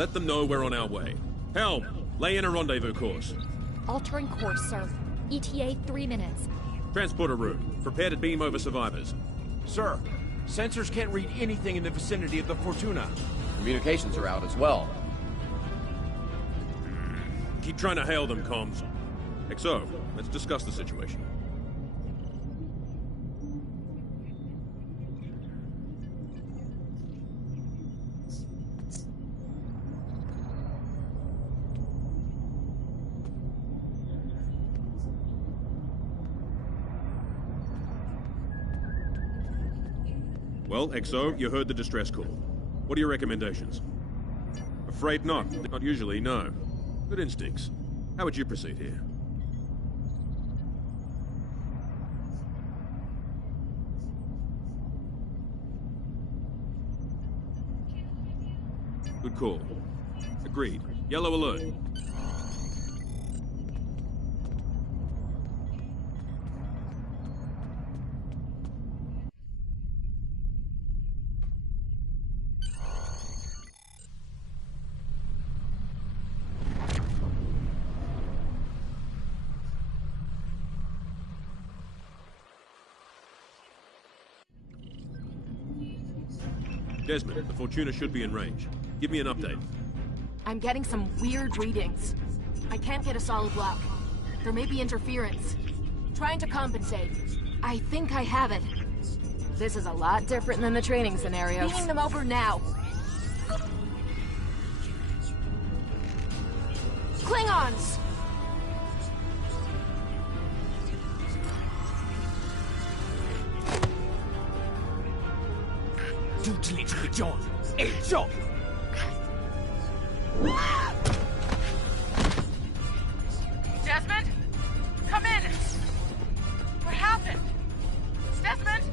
Let them know we're on our way. Helm, lay in a rendezvous course. Altering course, sir. ETA 3 minutes. Transporter room. Prepare to beam over survivors. Sir, sensors can't read anything in the vicinity of the Fortuna. Communications are out as well. Keep trying to hail them, comms. XO, let's discuss the situation. Well, XO, you heard the distress call. What are your recommendations? Afraid not. Not usually, no. Good instincts. How would you proceed here? Good call. Agreed. Yellow alert. Desmond, the Fortuna should be in range. Give me an update. I'm getting some weird readings. I can't get a solid lock. There may be interference. Trying to compensate. I think I have it. This is a lot different than the training scenarios. Beaming them over now. Klingons! Desmond? Come in! What happened? Desmond?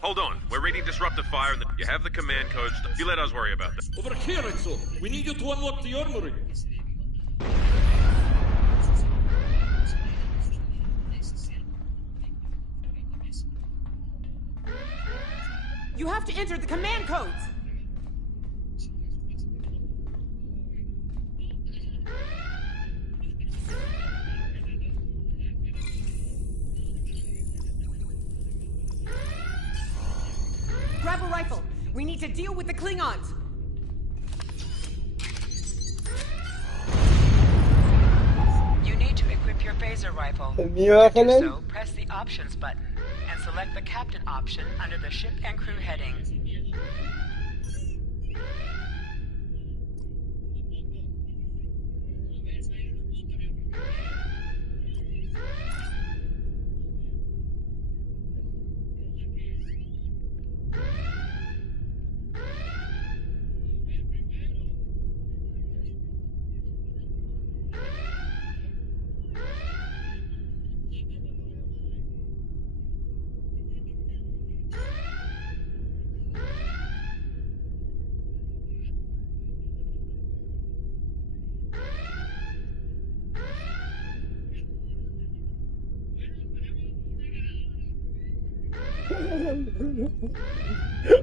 Hold on. We're reading disruptive fire and you have the command codes. You let us worry about that. Over here, Exo. We need you to unlock the armory. You have to enter the command codes! Grab a rifle. We need to deal with the Klingons. You need to equip your phaser rifle. El mío, To do Ángeles. so, press the options button and select the captain option under the ship and crew heading.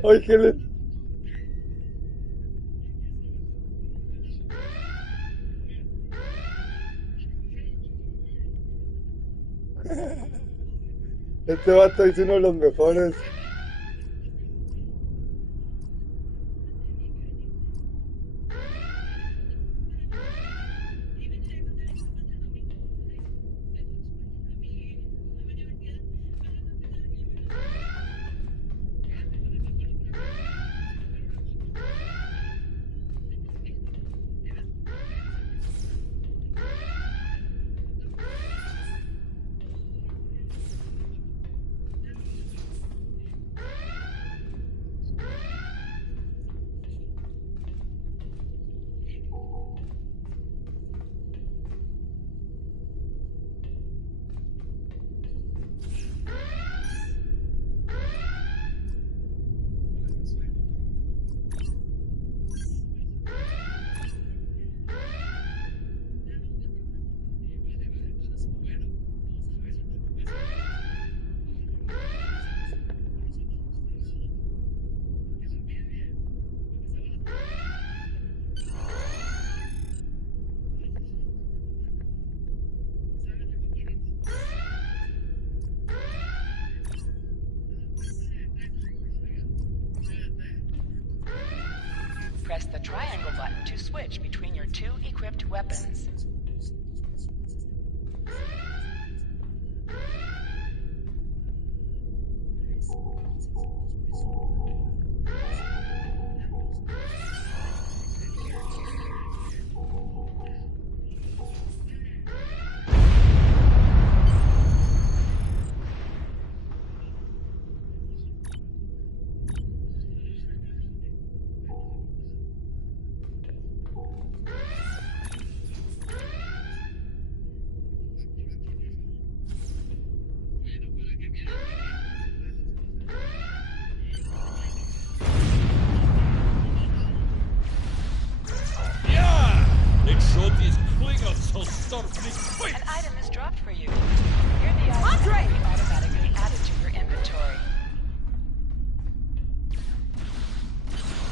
Ángeles. Este vato es uno de los mejores. to switch between your two equipped weapons. An item is dropped for you. Here the item will be automatically added to your inventory.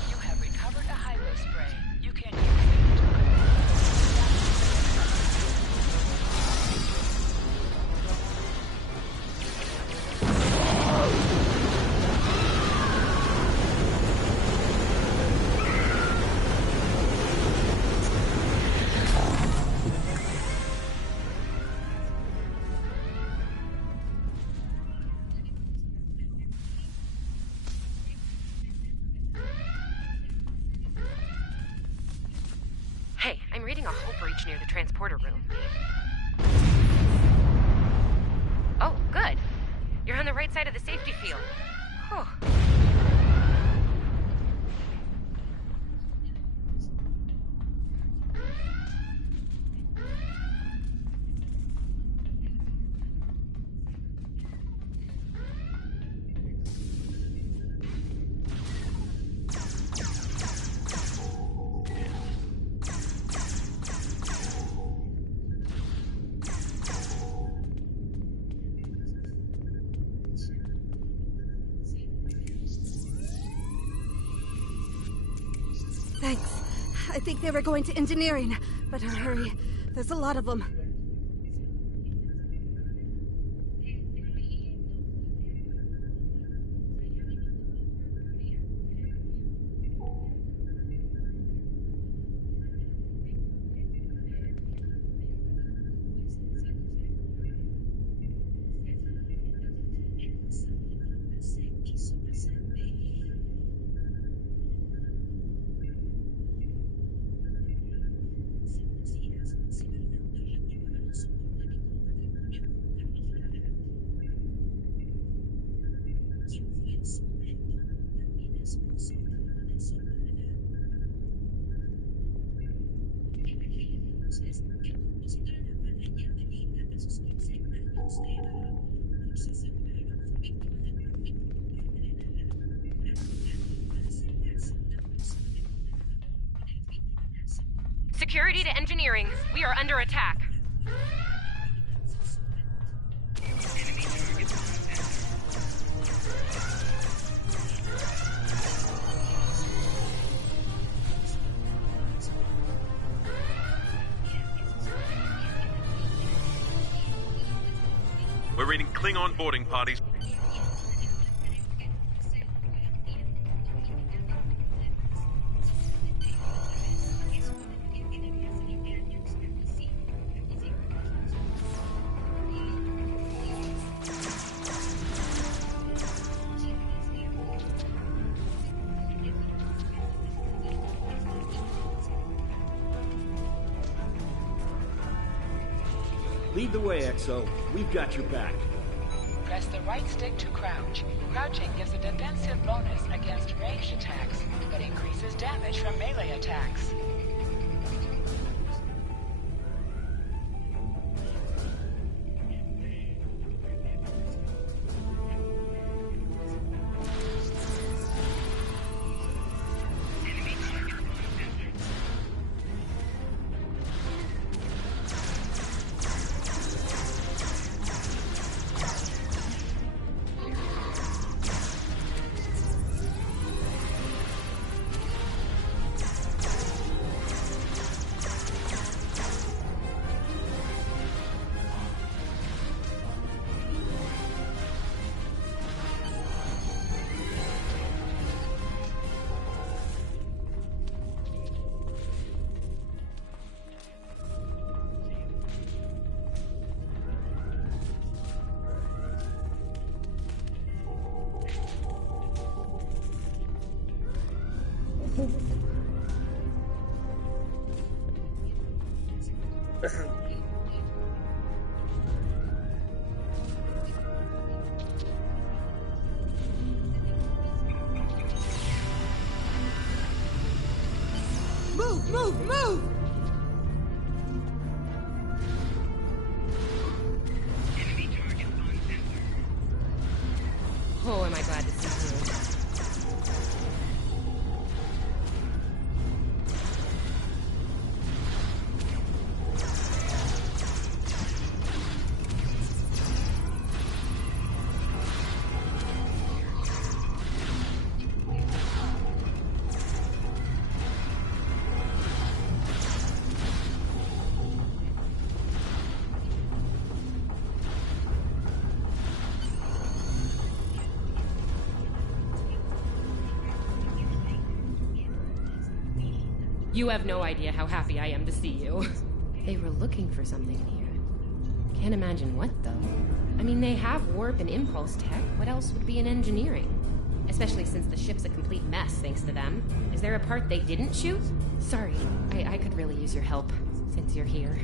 You have recovered a hypo spray. You can use it to Hey, I'm reading a hull breach near the transporter room. Oh, good. You're on the right side of the safety field. Whew. Thanks. I think they were going to engineering. Better hurry. There's a lot of them. Security to engineering. We are under attack. We're reading Klingon boarding parties. Lead the way, XO. We've got your back. press the right stick to crouch. Crouching gives a defensive bonus against ranged attacks, but increases damage from melee attacks. Move, move, move! Oh, am I glad to see you. You have no idea how happy I am to see you. They were looking for something here. Can't imagine what, though. I mean, they have warp and impulse tech. What else would be in engineering? Especially since the ship's a complete mess, thanks to them. Is there a part they didn't shoot? Sorry, I could really use your help, since you're here.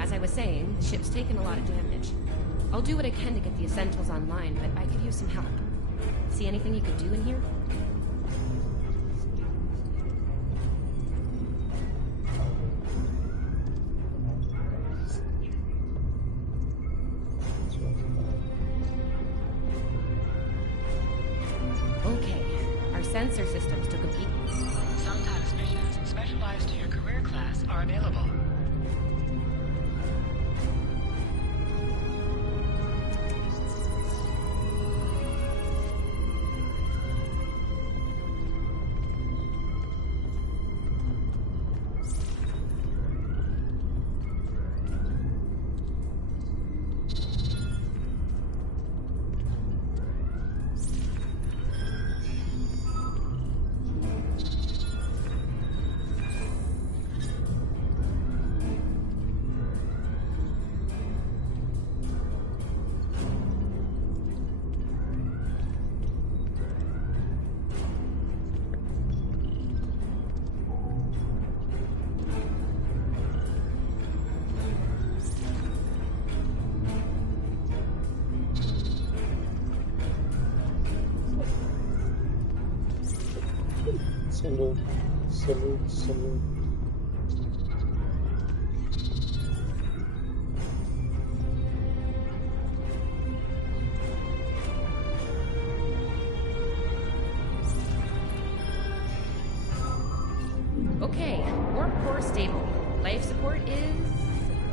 As I was saying, the ship's taken a lot of damage. I'll do what I can to get the essentials online, but I could use some help. See anything you could do in here? Okay, our sensor systems took a beat. Sometimes missions specialized to your career class are available. Salud. Okay, warp core stable. Life support is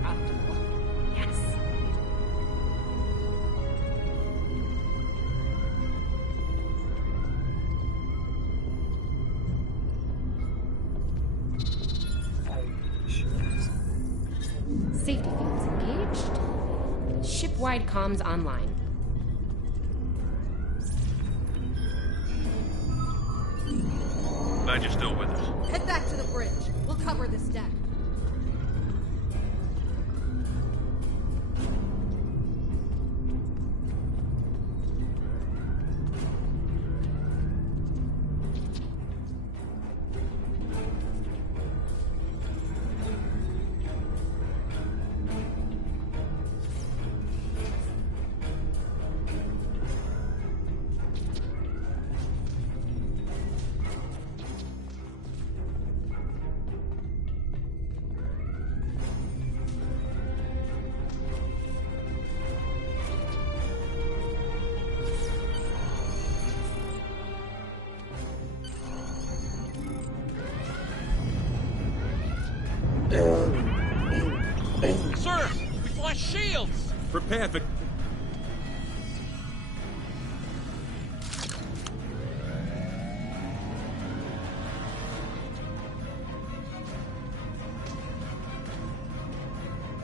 optimal. Yes. Safety fields engaged. Ship-wide comms online. Glad you're still with us. Head back to the bridge. We'll cover this deck. Sir, we've lost shields! Prepare for...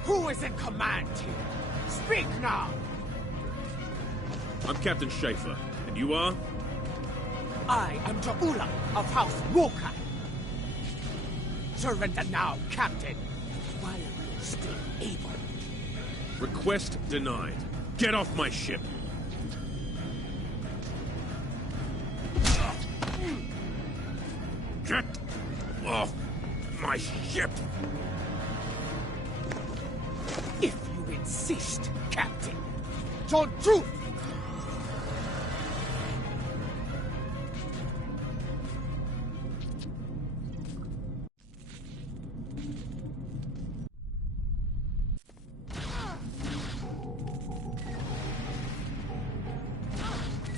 Who is in command here? Speak now! I'm Captain Schaefer, and you are? I am Jaula of House Wokai. Surrender now, Captain, while you're still able. Request denied. Get off my ship. Get off my ship. If you insist, Captain. Your truth!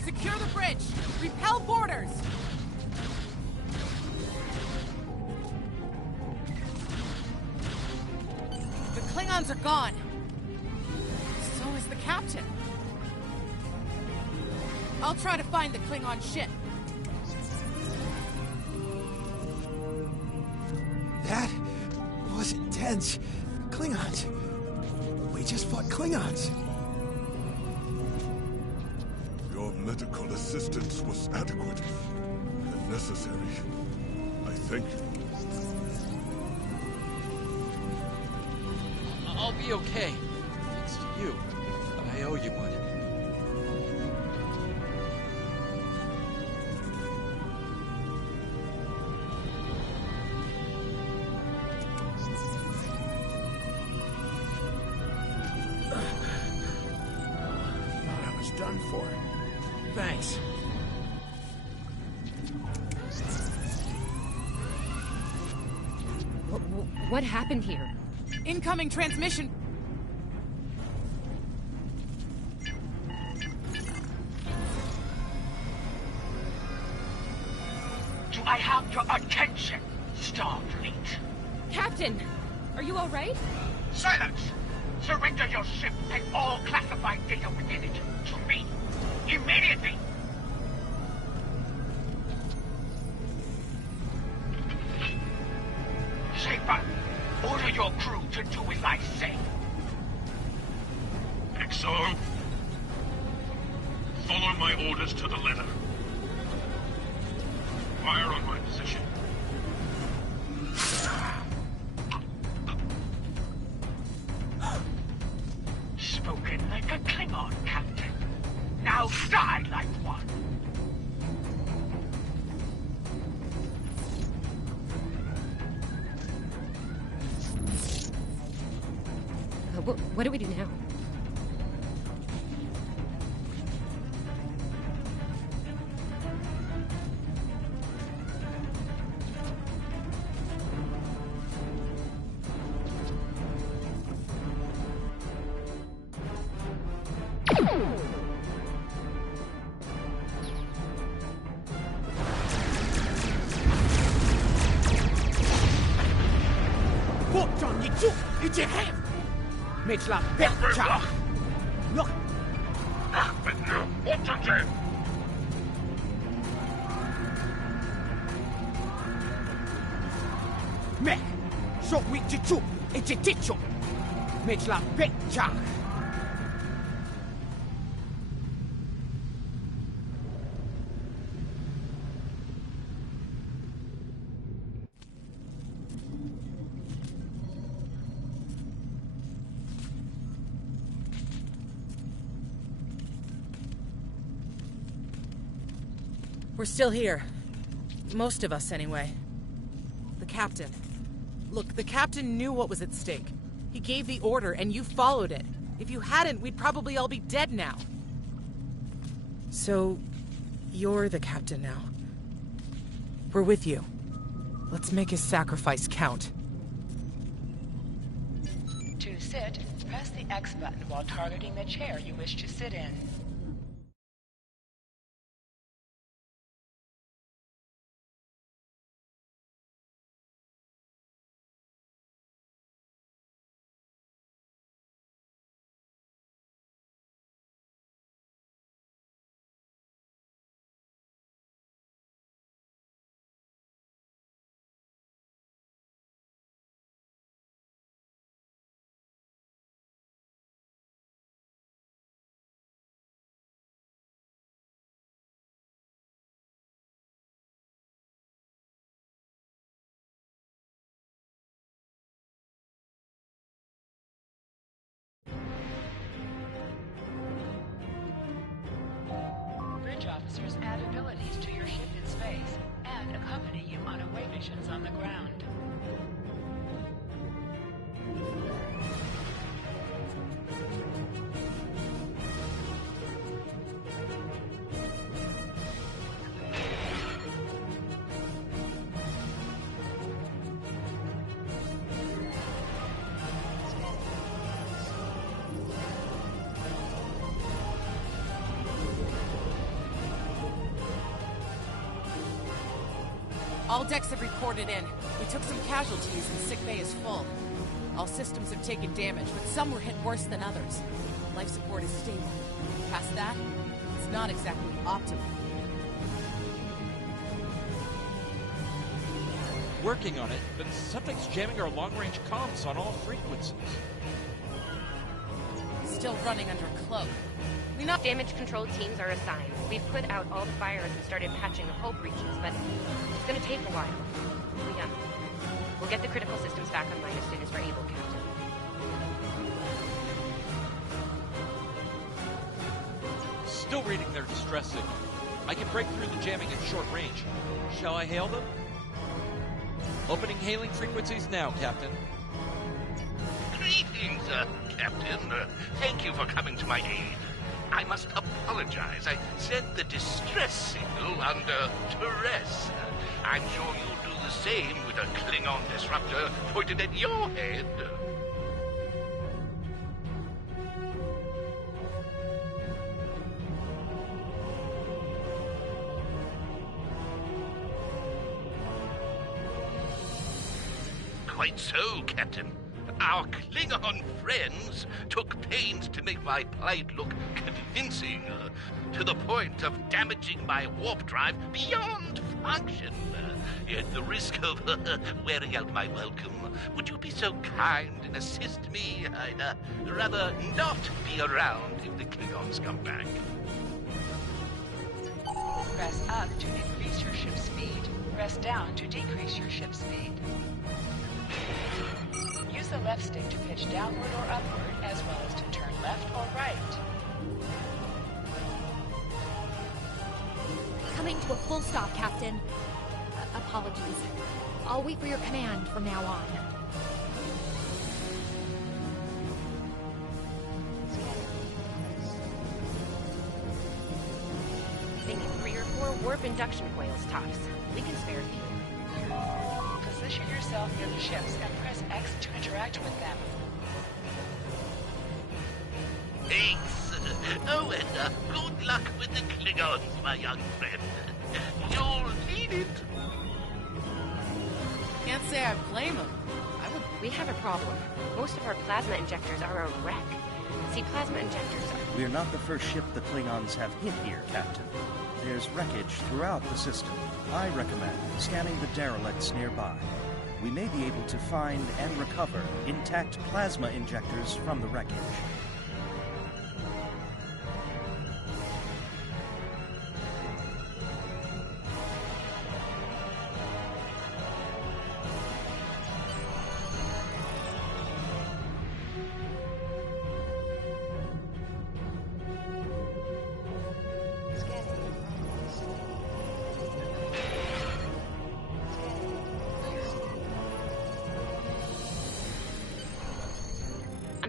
Secure the bridge! Repel boarders! The Klingons are gone. So is the captain. I'll try to find the Klingon ship. That was intense. Klingons. We just fought Klingons. Your medical assistance was adequate and necessary. I thank you. I'll be okay. Thanks to you. I owe you one. Thought I was done for. Thanks. What happened here? Incoming transmission. Do I have your attention, Starfleet? Captain, are you all right? Silence! Surrender your ship and all classified data within it to me. Immediately! Schaefer, order your crew to do as I say. XO, follow my orders to the letter. Fire on my position. Spoken like a Klingon, Captain. Now die like one. What do we do now? Mitchla Betcha! Look! Mech! So we chichu! It's a ticho! Mitchla Betcha! We're still here. Most of us, anyway. The captain. Look, the captain knew what was at stake. He gave the order, and you followed it. If you hadn't, we'd probably all be dead now. So, you're the captain now. We're with you. Let's make his sacrifice count. To sit, press the X button while targeting the chair you wish to sit in. conditions on the ground. All decks have reported in. We took some casualties and sick bay is full. All systems have taken damage, but some were hit worse than others. Life support is stable. Past that, it's not exactly optimal. Working on it, but something's jamming our long-range comms on all frequencies. Still running under cloak. We know damage control teams are assigned. We've put out all the fires and started patching the hull breaches, but it's gonna take a while. We'll get the critical systems back online as soon as we're able, Captain. Still reading their distress signal. I can break through the jamming at short range. Shall I hail them? Opening hailing frequencies now, Captain. Greetings, Captain. Thank you for coming to my aid. I must apologize. I sent the distress signal under duress. I'm sure you'll do the same with a Klingon disruptor pointed at your head. Quite so, Captain. Our Klingon friends took pains to make my plight look convincing, to the point of damaging my warp drive beyond function. At the risk of wearing out my welcome, would you be so kind and assist me? I'd rather not be around if the Klingons come back. Press up to increase your ship's speed. Press down to decrease your ship's speed. Use the left stick to pitch downward or upward, as well as to turn left or right. Coming to a full stop, Captain. Apologies. I'll wait for your command from now on. They need 3 or 4 warp induction coils tops. We can spare a few. Position yourself near the ships and press X to interact with them. Thanks. Oh, and good luck with the Klingons, my young friend. You'll need it. Can't say I blame him. We have a problem. Most of our plasma injectors are a wreck. See, plasma injectors are... We're not the first ship the Klingons have hit here, Captain. There's wreckage throughout the system. I recommend scanning the derelicts nearby. We may be able to find and recover intact plasma injectors from the wreckage.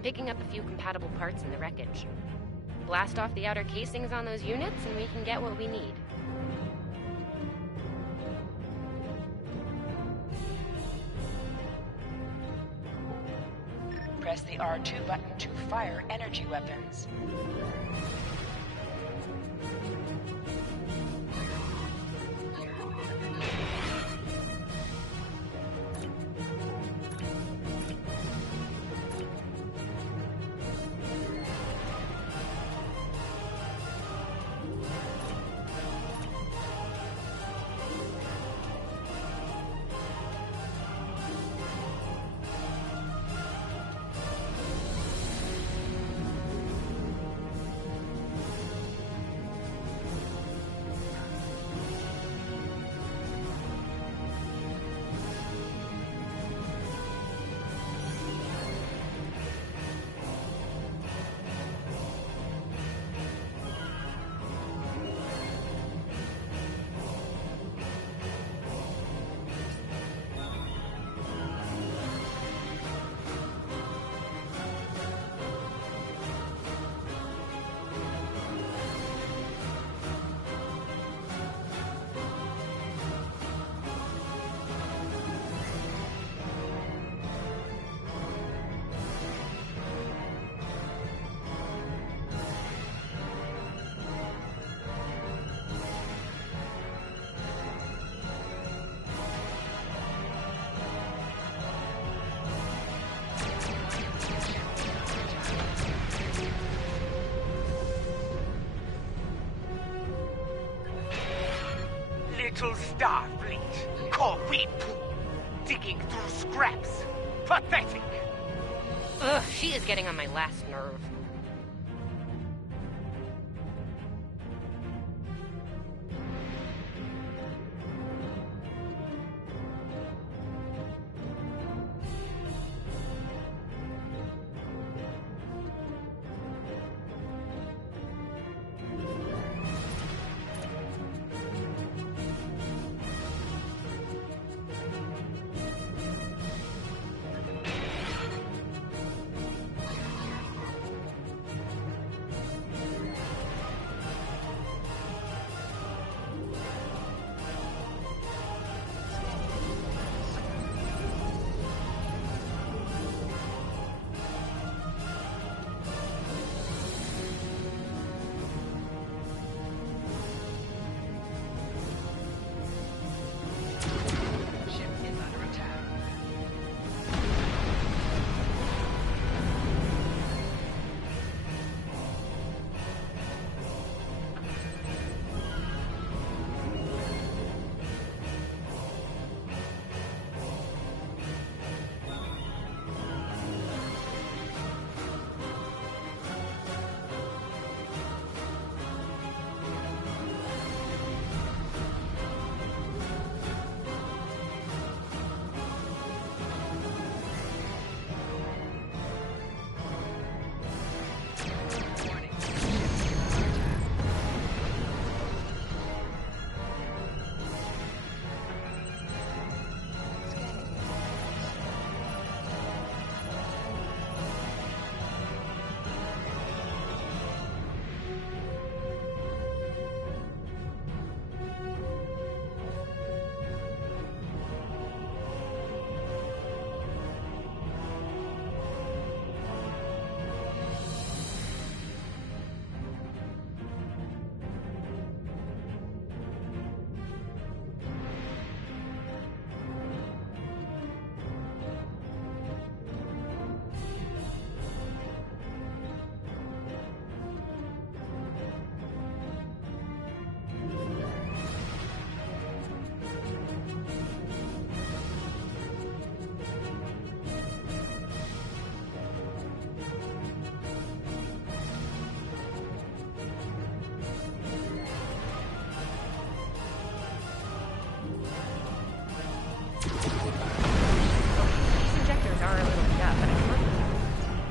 Picking up a few compatible parts in the wreckage. Blast off the outer casings on those units and we can get what we need. Press the R2 button to fire energy weapons. little Starfleet called Weep, digging through scraps. Pathetic. Ugh, she is getting on my last nerve.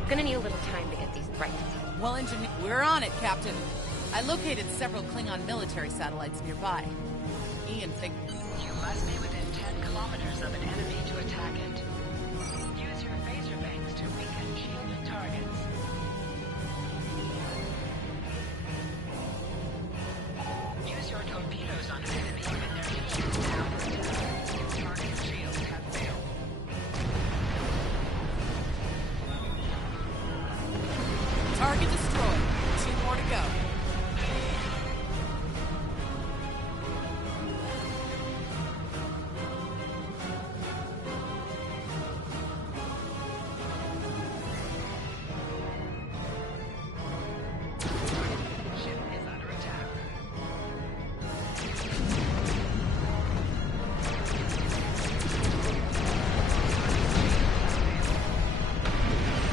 Gonna need a little time to get these right. Well, engineer, we're on it, Captain. I located several Klingon military satellites nearby. Ian think You must be within 10 kilometers of an enemy to attack it. Use your phaser bangs to weaken shielded targets. Use your torpedoes on an enemy when their shields down for attack. Target shields have failed. target destroyed. 2 more to go.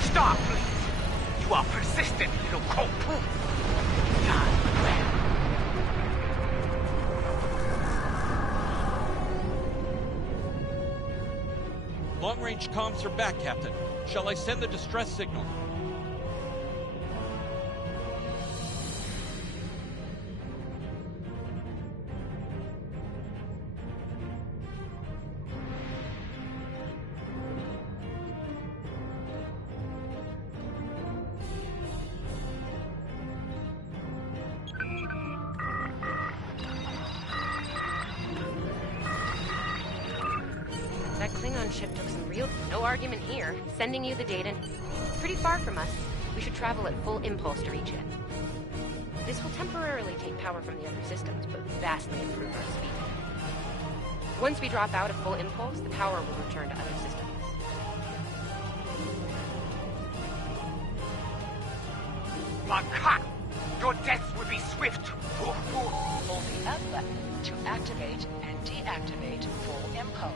Stop, please! You are persistent, little cold poop! Long-range comms are back, Captain. Shall I send the distress signal? That Klingon ship took some real... No argument here. Sending you the data. It's pretty far from us. We should travel at full impulse to reach it. This will temporarily take power from the other systems, but vastly improve our speed. Once we drop out of full impulse, the power will return to other systems. Bangkok! Your death will be swift. Hold the F button to activate and deactivate full impulse.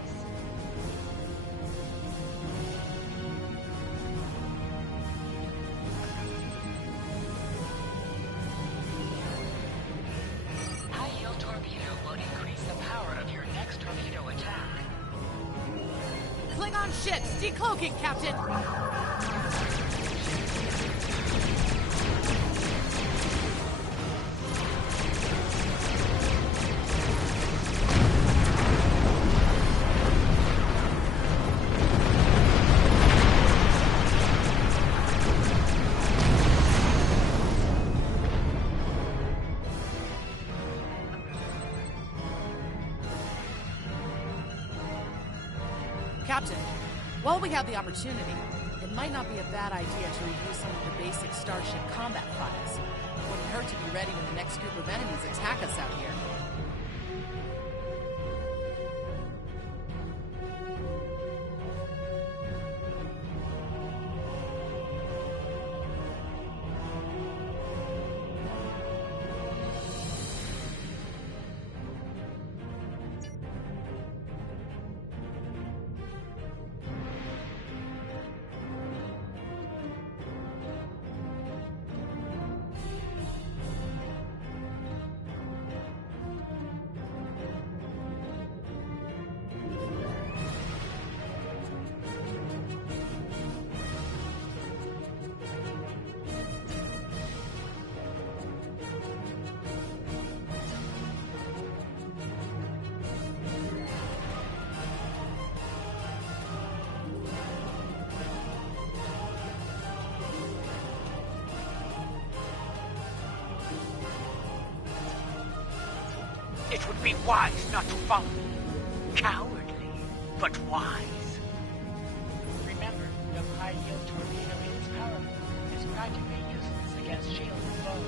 High yield torpedo will increase the power of your next torpedo attack. Klingon ships decloaking, Captain! Captain, while we have the opportunity, it might not be a bad idea to review some of the basic Starship combat files. Wouldn't hurt to be ready when the next group of enemies attack us out here. It would be wise not to follow. Cowardly, but wise. Remember, the high yield torpedo is powerful. It's practically useless against shielded foes.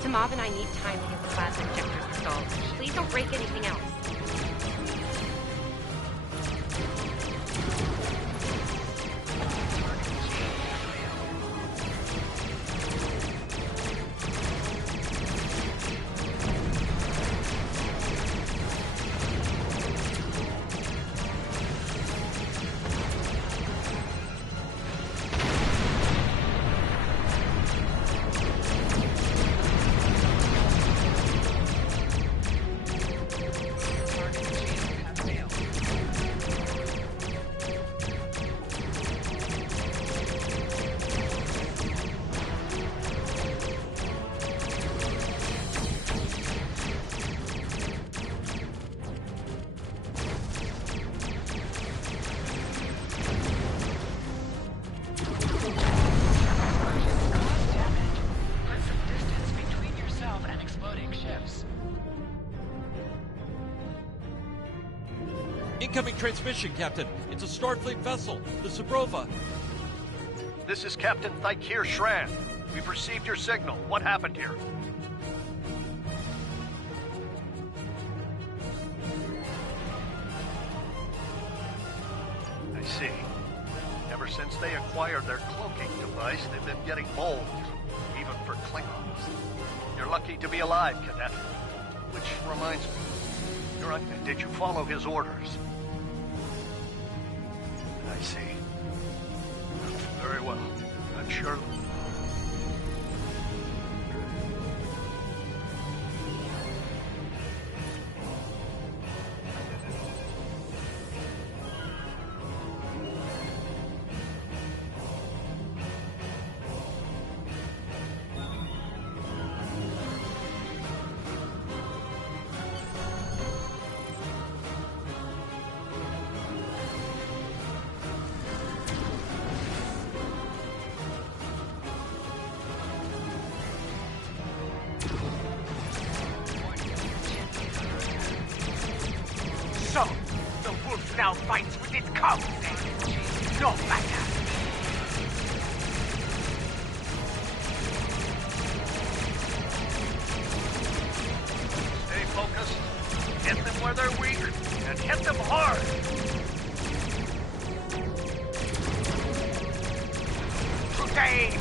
Tamav and I need time to get the plasma injectors installed. Please don't break anything else. Incoming transmission, Captain. It's a Starfleet vessel, the Sabrova. This is Captain Thykir Shran. We've received your signal. What happened here? I see. Ever since they acquired their cloaking device, they've been getting bold, even for Klingons. You're lucky to be alive, Cadet. Which reminds me, did you follow his orders? I see. Very well. I'm sure. So, the wolf now fights with its cubs, then. No matter.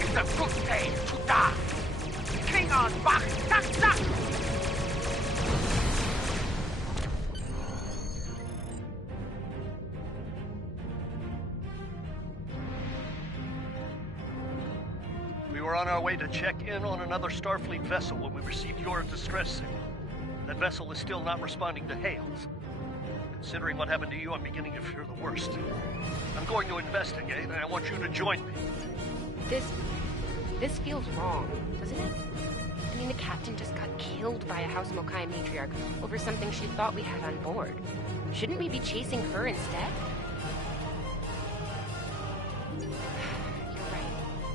is a good day to die. Klingon bach, tak, tak. We were on our way to check in on another Starfleet vessel when we received your distress signal. That vessel is still not responding to hails. Considering what happened to you, I'm beginning to fear the worst. I'm going to investigate, and I want you to join me. This feels wrong, doesn't it? I mean, the captain just got killed by a House Mokai matriarch over something she thought we had on board. Shouldn't we be chasing her instead?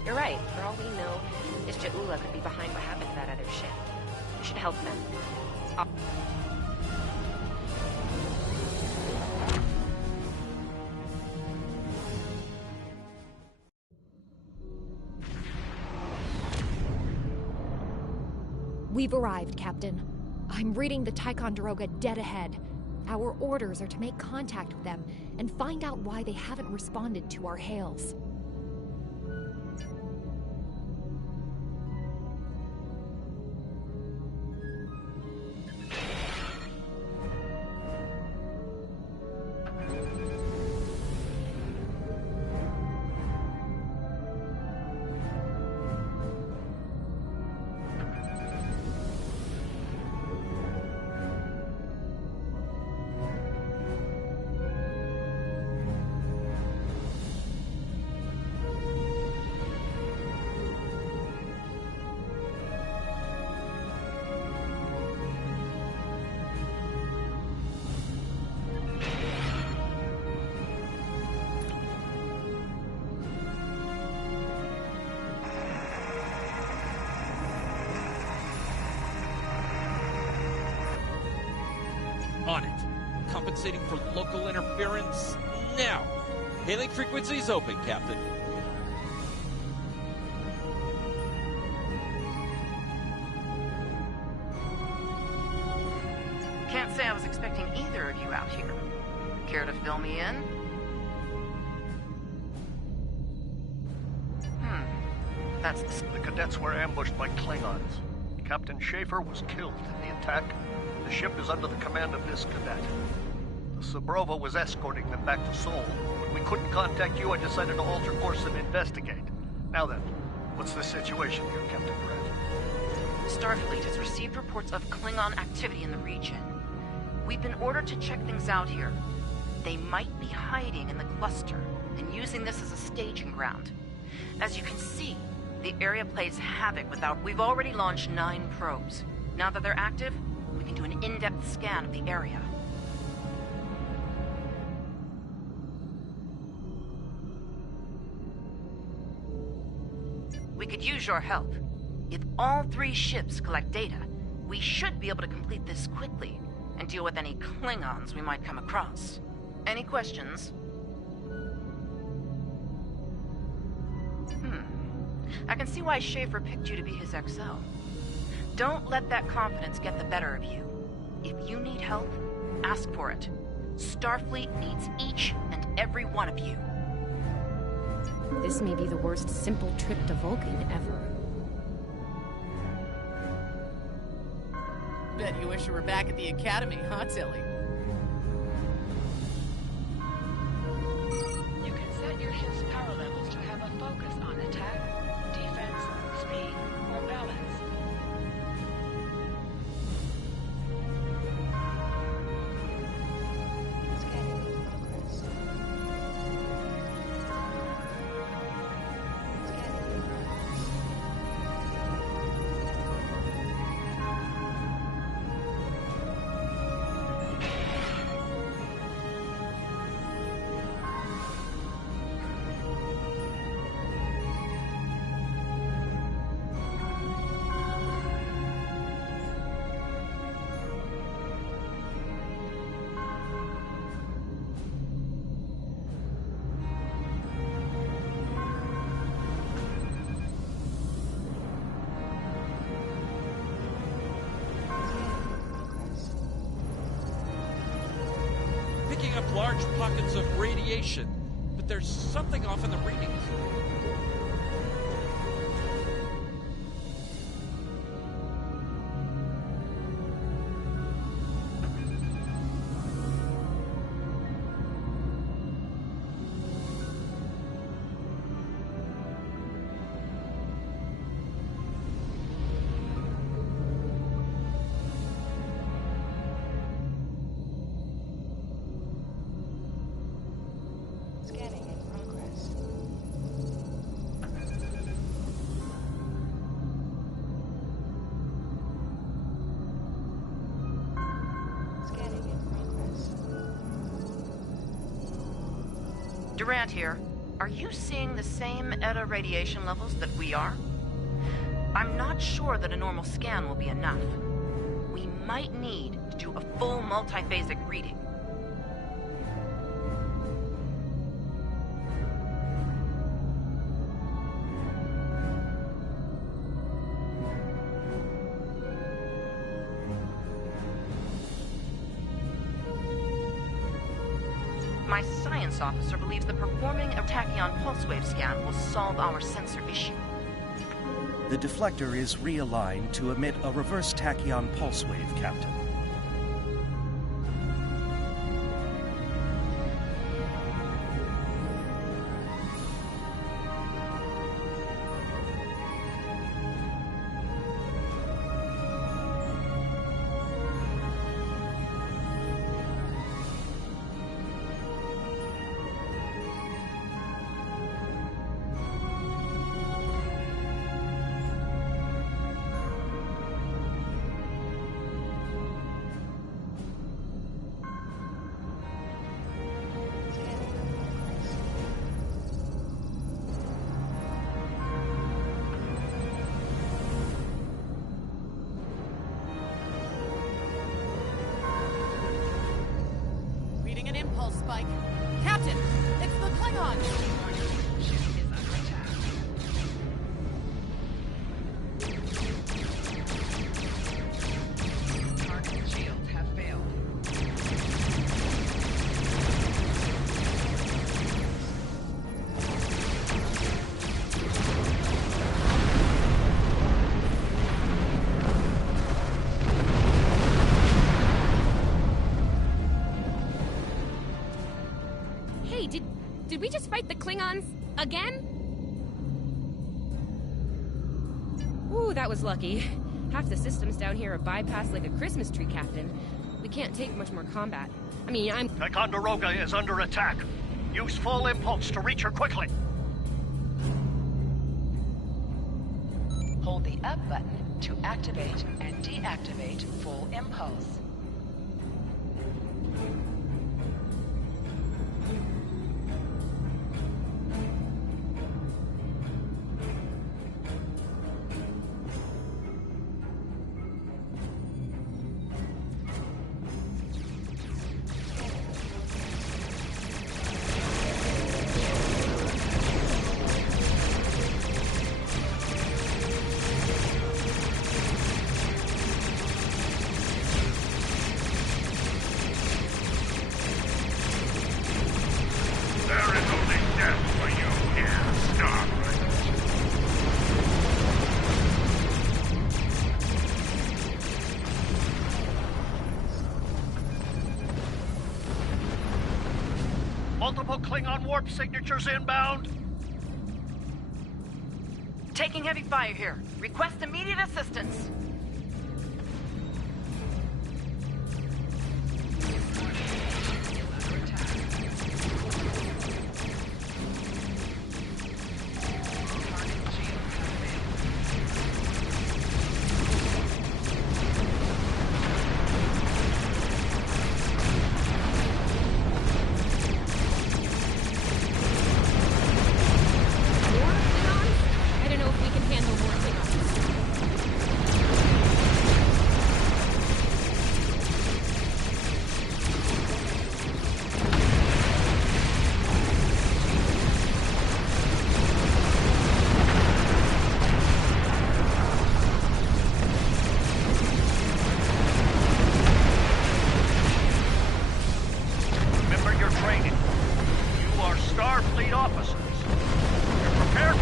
You're right. For all we know, this Ja'ula could be behind what happened to that other ship. We should help them. We've arrived, Captain. I'm reading the Ticonderoga dead ahead. Our orders are to make contact with them and find out why they haven't responded to our hails. On it. Compensating for local interference now. Hailing frequencies open, Captain. Can't say I was expecting either of you out here. Care to fill me in? That's the cadets were ambushed by Klingons. Captain Schaefer was killed in the attack. The ship is under the command of this cadet. The Sabrova was escorting them back to Sol. When we couldn't contact you, I decided to alter course and investigate. Now then, what's the situation here, Captain Grant? Starfleet has received reports of Klingon activity in the region. We've been ordered to check things out here. They might be hiding in the cluster and using this as a staging ground. As you can see, the area plays havoc we've already launched 9 probes. Now that they're active, we can do an in-depth scan of the area. We could use your help. If all 3 ships collect data, we should be able to complete this quickly and deal with any Klingons we might come across. Any questions? I can see why Schaefer picked you to be his XO. Don't let that confidence get the better of you. If you need help, ask for it. Starfleet needs each and every one of you. This may be the worst simple trip to Vulcan ever. Bet you wish you were back at the Academy, huh, Tilly? You can set your ship's power levels to have a focus on attack, defense, speed, or balance. Picking up large pockets of radiation, but there's something off in the readings. Durant here. Are you seeing the same ETA radiation levels that we are? I'm not sure that a normal scan will be enough. We might need to do a full multiphasic reading. My science officer believes that performing a tachyon pulse wave scan will solve our sensor issue. The deflector is realigned to emit a reverse tachyon pulse wave, Captain. Reading an impulse spike. Captain, it's the Klingons! Target shields have failed. Hey, did we just fight the Klingons again? Ooh, that was lucky. Half the systems down here are bypassed like a Christmas tree, Captain. We can't take much more combat. I mean, Ticonderoga is under attack. Use full impulse to reach her quickly. Hold the up button to activate and deactivate full impulse. There is only death for you here, Starbright. Multiple Klingon warp signatures inbound. Taking heavy fire here. Request immediate assistance. I don't know if we can handle more Klingons. Remember your training. You are Starfleet officers. You're prepared?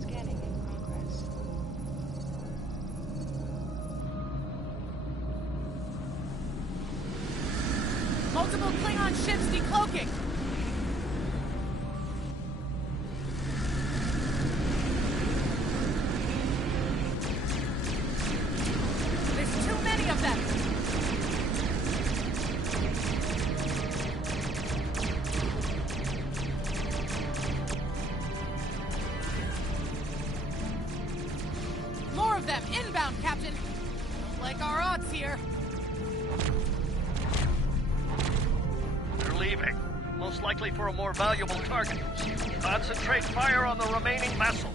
Scanning in progress. Multiple Klingon ships decloaking! There's too many of them! More of them! Inbound, Captain! Don't like our odds here. likely for a more valuable target. Concentrate fire on the remaining vessel.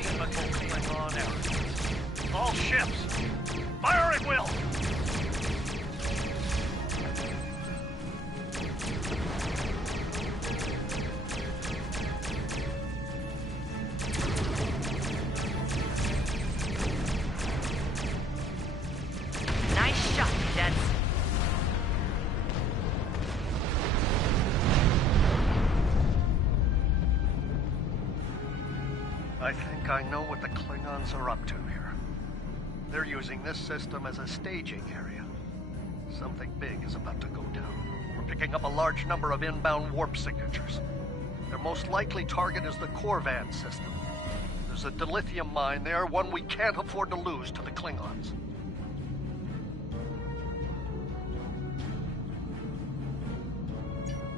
Typical Klingon error. All ships, fire at will! Nice shot, cadets. I think I know what the Klingons are up to here. They're using this system as a staging area. Something big is about to go down. We're picking up a large number of inbound warp signatures. Their most likely target is the Corvan system. There's a dilithium mine there, one we can't afford to lose to the Klingons.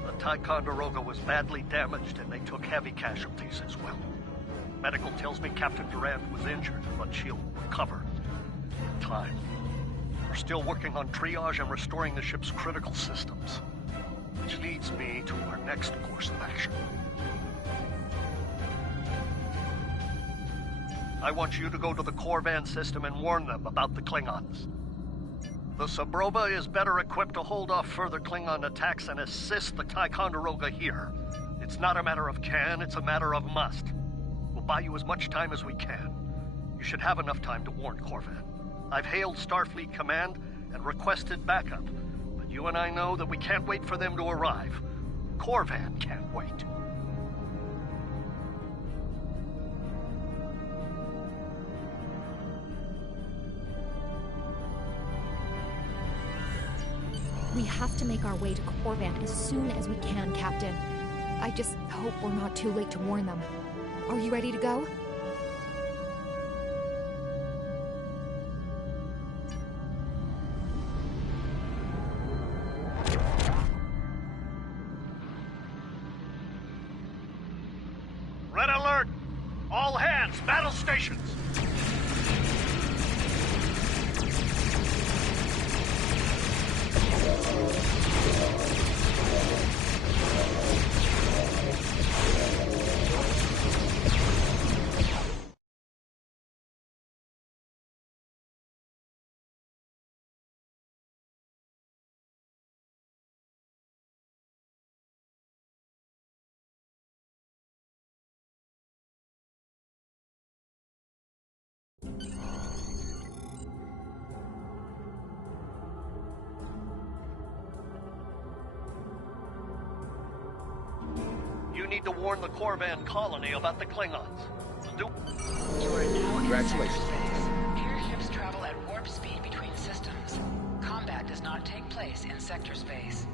The Ticonderoga was badly damaged and they took heavy casualties as well. Medical tells me Captain Durant was injured, but she'll recover in time. We're still working on triage and restoring the ship's critical systems. Which leads me to our next course of action. I want you to go to the Corvan system and warn them about the Klingons. The Sabrova is better equipped to hold off further Klingon attacks and assist the Ticonderoga here. It's not a matter of can, it's a matter of must. We'll buy you as much time as we can. You should have enough time to warn Corvan. I've hailed Starfleet Command and requested backup, but you and I know that we can't wait for them to arrive. Corvan can't wait. We have to make our way to Corvan as soon as we can, Captain. I just hope we're not too late to warn them. Are you ready to go? Red alert! All hands, battle stations! You need to warn the Corvan colony about the Klingons. You are now Congratulations. in sector space. Air ships travel at warp speed between systems. Combat does not take place in sector space.